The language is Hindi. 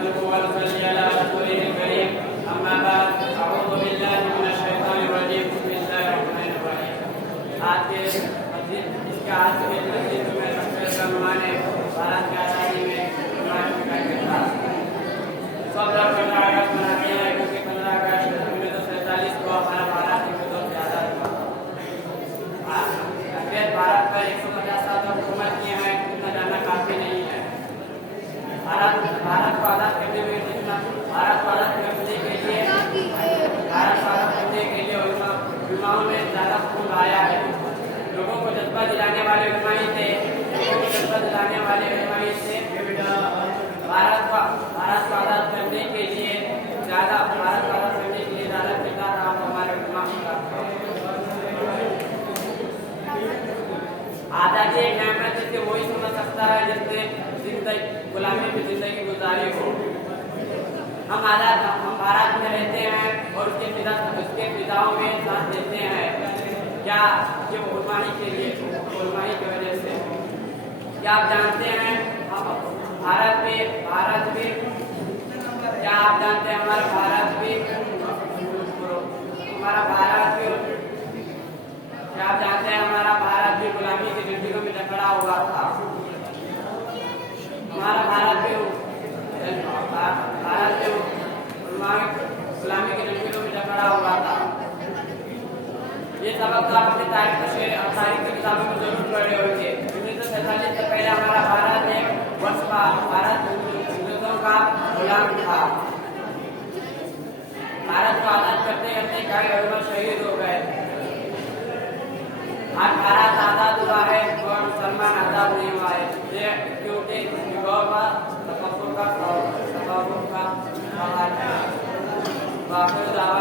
नहमदुहु व नसल्ली अला रसूलिल करीम। अम्मा बाद, अऊज़ु बिल्लाहि मिनश शैतानिर रजीम। बिस्मिल्लाहिर रहमानिर रहीम। आज के मस्जिद में तकरीर का उन्वान है भारत की आज़ादी में इमारत का किरदार। सब लोग 15 अगस्त मनाते हैं क्योंकि 15 अगस्त 1947 को हमारा भारत हिंदुत्व से आज़ाद हुआ। अंग्रेज भारत पर 150 साल तक हुकूमत किए हैं, इतना जानना काफी नहीं है। भारत को आज़ाद करने में भारत को आज़ाद करने के लिए उलमाओं ने ज़्यादा खून बहाया है। लोगों को जज्बा दिलाने वाले उलमा ही थे। भारत को आज़ाद करने के लिए ज़्यादा किरदार रहा हमारे उलमा का। आज़ादी एक नेमत जिसे वही समझ सकता है जिसने गुलामी में जिंदगी गुजारी हो। हम भारत में रहते हैं और उसके फिजाओं में सांस लेते हैं। क्या ये उलमाही के लिए, उलमाही की वजह से? क्या आप जानते हैं भारत भी क्या आप जानते हैं हमारा भारत भी क्या आप जानते हैं हमारा भारत भी गुलामी की जिंदगियों में जकड़ा हुआ था। हमारा भारत भी गुलामी की जिंदगियों में जकड़ा हुआ था। ये सबक आप अपनी तारीख की किताबों में जरूर पढ़े होंगे। 1947 से पहले हमारा भारत एक वर्ष का भारत हिंदुत्व का गुलाम था। भारत को आजाद करते करते कई उलमा शहीद हो गए। आज भारत आजाद हुआ है और मुसलमान आजाद नहीं हुआ है, क्योंकि तफक्कुर का सवाल है।